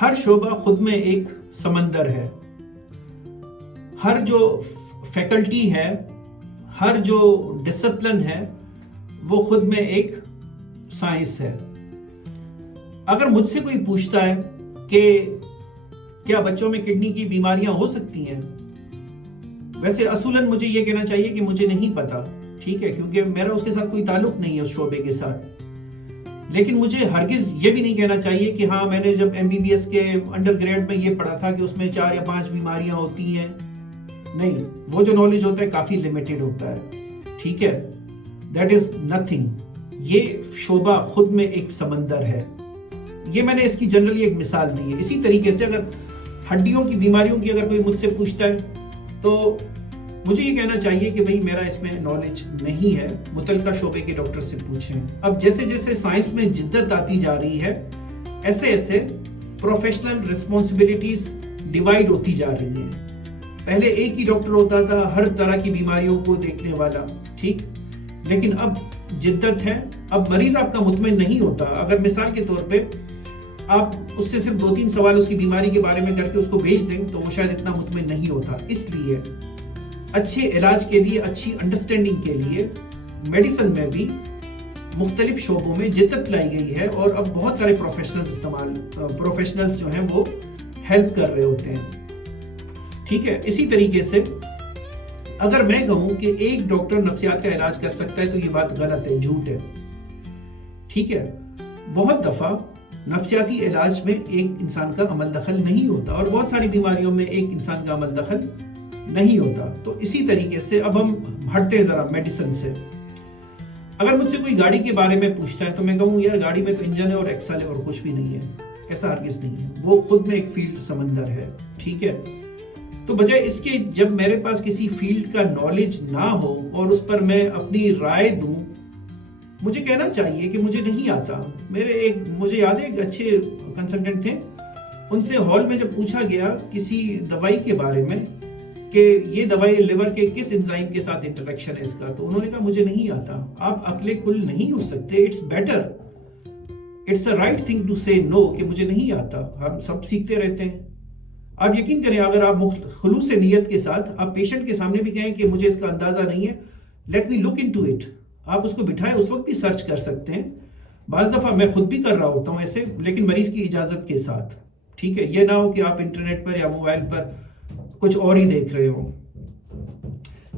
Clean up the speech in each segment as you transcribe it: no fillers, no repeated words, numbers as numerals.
ہر شعبہ خود میں ایک سمندر ہے. ہر جو فیکلٹی ہے، ہر جو ڈسپلن ہے، وہ خود میں ایک سائنس ہے. اگر مجھ سے کوئی پوچھتا ہے کہ کیا بچوں میں کڈنی کی بیماریاں ہو سکتی ہیں، ویسے اصولاً مجھے یہ کہنا چاہیے کہ مجھے نہیں پتا، ٹھیک ہے، کیونکہ میرا اس کے ساتھ کوئی تعلق نہیں ہے اس شعبے کے ساتھ. لیکن مجھے ہرگز یہ بھی نہیں کہنا چاہیے کہ ہاں میں نے جب MBBS کے انڈر گریڈ میں یہ پڑھا تھا کہ اس میں 4 یا 5 بیماریاں ہوتی ہیں. نہیں، وہ جو نالج ہوتا ہے کافی لیمیٹڈ ہوتا ہے، ٹھیک ہے. That is nothing. یہ شعبہ خود میں ایک سمندر ہے. یہ میں نے اس کی جنرلی ایک مثال دی ہے. اسی طریقے سے اگر ہڈیوں کی بیماریوں کی اگر کوئی مجھ سے پوچھتا ہے تو مجھے یہ کہنا چاہیے کہ بھئی میرا اس میں نالج نہیں ہے، متعلقہ شعبے کے ڈاکٹر سے پوچھیں. اب جیسے جیسے سائنس میں جدت آتی جا رہی ہے، ایسے ایسے پروفیشنل رسپانسبلٹیز ڈیوائیڈ ہوتی جا رہی ہیں. پہلے ایک ہی ڈاکٹر ہوتا تھا ہر طرح کی بیماریوں کو دیکھنے والا، ٹھیک، لیکن اب جدت ہے. اب مریض آپ کا مطمئن نہیں ہوتا. اگر مثال کے طور پہ آپ اس سے صرف 2-3 سوال اس کی بیماری کے بارے میں کر کے اس کو بھیج دیں تو وہ شاید اتنا مطمئن نہیں ہوتا. اس لیے اچھے علاج کے لیے، اچھی انڈرسٹینڈنگ کے لیے میڈیسن میں بھی مختلف شعبوں میں جدت لائی گئی ہے، اور اب بہت سارے پروفیشنلز جو ہیں وہ ہیلپ کر رہے ہوتے ہیں، ٹھیک ہے. اسی طریقے سے اگر میں کہوں کہ ایک ڈاکٹر نفسیات کا علاج کر سکتا ہے تو یہ بات غلط ہے، جھوٹ ہے، ٹھیک ہے. بہت دفعہ نفسیاتی علاج میں ایک انسان کا عمل دخل نہیں ہوتا، اور بہت ساری بیماریوں میں ایک انسان کا عمل دخل نہیں ہوتا. تو اسی طریقے سے اب ہم ہٹتے ذرا میڈیسن سے. اگر مجھ سے کوئی گاڑی کے بارے میں پوچھتا ہے تو میں کہوں یار گاڑی میں تو انجن ہے اور ایکسل ہے اور کچھ بھی نہیں ہے. ایسا ہرگز نہیں ہے. وہ خود میں ایک فیلڈ سمندر ہے، ٹھیک ہے. تو بجائے اس کے جب میرے پاس کسی فیلڈ کا نالج نہ ہو اور اس پر میں اپنی رائے دوں، مجھے کہنا چاہیے کہ مجھے نہیں آتا. مجھے یاد ہے ایک اچھے کنسلٹنٹ تھے، ان سے ہال میں جب پوچھا گیا کسی دوائی کے بارے میں کہ یہ دوائی لیور کے کس انزائم کے ساتھ انٹریکشن ہے اس کا، تو انہوں نے کہا مجھے نہیں آتا. آپ عقل کل نہیں ہو سکتے. It's better, it's a right thing to say no کہ مجھے نہیں آتا. ہم سب سیکھتے رہتے ہیں. آپ یقین کریں اگر آپ خلوص نیت کے ساتھ آپ پیشنٹ کے سامنے بھی کہیں کہ مجھے اس کا اندازہ نہیں ہے، let me look into it, آپ اس کو بٹھائیں، اس وقت بھی سرچ کر سکتے ہیں. بعض دفعہ میں خود بھی کر رہا ہوتا ہوں ایسے، لیکن مریض کی اجازت کے ساتھ، ٹھیک ہے. یہ نہ ہو کہ آپ انٹرنیٹ پر یا موبائل پر کچھ اور ہی دیکھ رہے ہوں.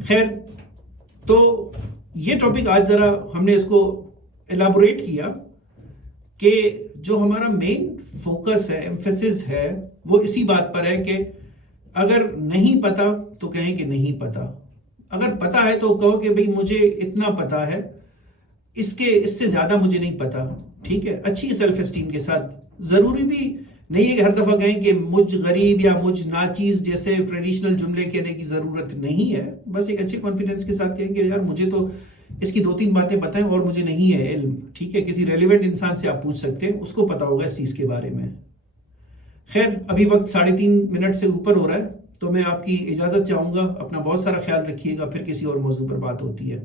خیر، تو یہ ٹاپک آج ذرا ہم نے اس کو ایلیبوریٹ کیا کہ جو ہمارا مین فوکس ہے، ایمفیسس ہے، وہ اسی بات پر ہے کہ اگر نہیں پتا تو کہیں کہ نہیں پتا. اگر پتا ہے تو کہو کہ بھئی مجھے اتنا پتا ہے، اس سے زیادہ مجھے نہیں پتا، ٹھیک ہے. اچھی سیلف اسٹیم کے ساتھ. ضروری بھی نہیں ہے کہ ہر دفعہ کہیں کہ مجھ غریب یا مجھ ناچیز جیسے ٹریڈیشنل جملے کہنے کی ضرورت نہیں ہے. بس ایک اچھے کانفیڈنس کے ساتھ کہیں کہ یار مجھے تو اس کی 2-3 باتیں بتائیں اور مجھے نہیں ہے علم، ٹھیک ہے. کسی ریلیونٹ انسان سے آپ پوچھ سکتے ہیں، اس کو پتا ہوگا اس چیز کے بارے میں. خیر، ابھی وقت 3.5 منٹ سے اوپر ہو رہا ہے، تو میں آپ کی اجازت چاہوں گا. اپنا بہت سارا خیال رکھیے گا. پھر کسی اور موضوع پر بات ہوتی ہے.